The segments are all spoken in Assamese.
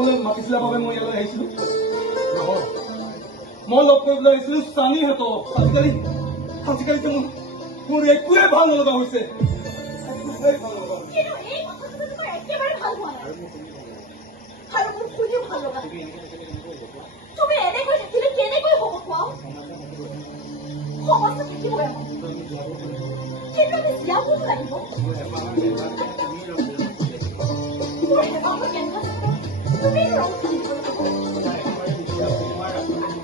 সকলে মাতিছিলা বাবে মই ইয়ালৈ আহিছিলো নহয় মই লগ কৰিবলৈ আহিছিলো চানীহঁতক আজিকালি মোৰ একোৱে ভাল নলগা হৈছে তুমি এনেকৈ থাকিলে কেনেকৈ হ'ব কোৱা সমস্যা থাকিবই কিন্তু আমি জীয়াবও লাগিব মোৰ হেঁপাহটো কেনেকুৱা তুমি ৰং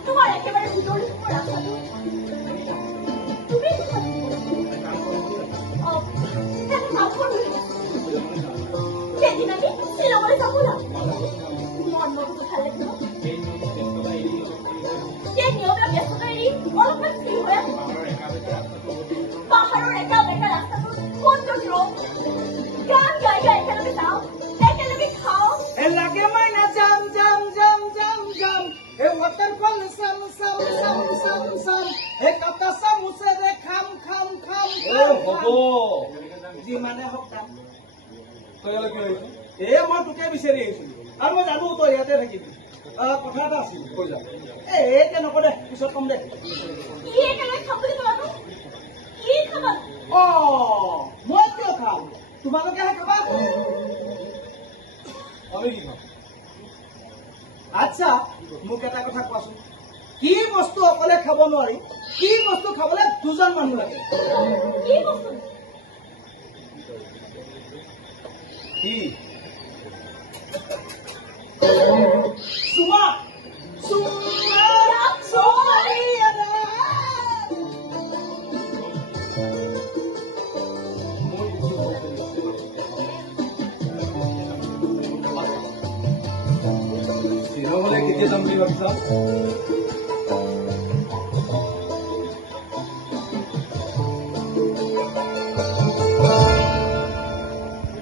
তোমাৰ একেবাৰে ভিতৰলৈ মোৰ ৰাস্তাটো তুমি সেইদিন আমি শ্বিলঙলৈ যাব লাগিব মন মনটো ভাল লাগিব সেই নিয়মীয়া ব্যস্ততা এৰি অলপমান ফ্ৰী হৈ আহো পাহাৰৰ একা বেকা ৰাস্তাটোত সৌন্দৰ্য গান গাই গাই একেলগে যাওঁ একেলগে খাওঁ লাগে মাইনা যাম যাম যাম যাম যাম এই ৱাটাৰফল চাম চাম চাম চাম চাম এই কাটা চামুচেৰে খাম খাম খাম হ'ব যিমানে হওক কাম তই ইয়ালৈ কি আহিছ মই তোকে বিচাৰি আহিছিলো আৰু মই জানো তই ইয়াতে থাকিবি কথা এটা আছিল কৈ যা এতিয়া নকওঁ দে পিছত কম দে কি একেলগে খাম বুলি ক'লানো কি খাবা মই কিয় খাম তোমালোকেহে খাবা আমি কি খাম আচ্ছা মোক এটা কথা কোৱাচোন কি বস্তু অকলে খাব নোৱাৰি কি বস্তু খাবলৈ দুজন মানুহ লাগে কি বস্তু কি চুমা শ্বিলঙলৈ কেতিয়া যাম বুলি ভাবিছা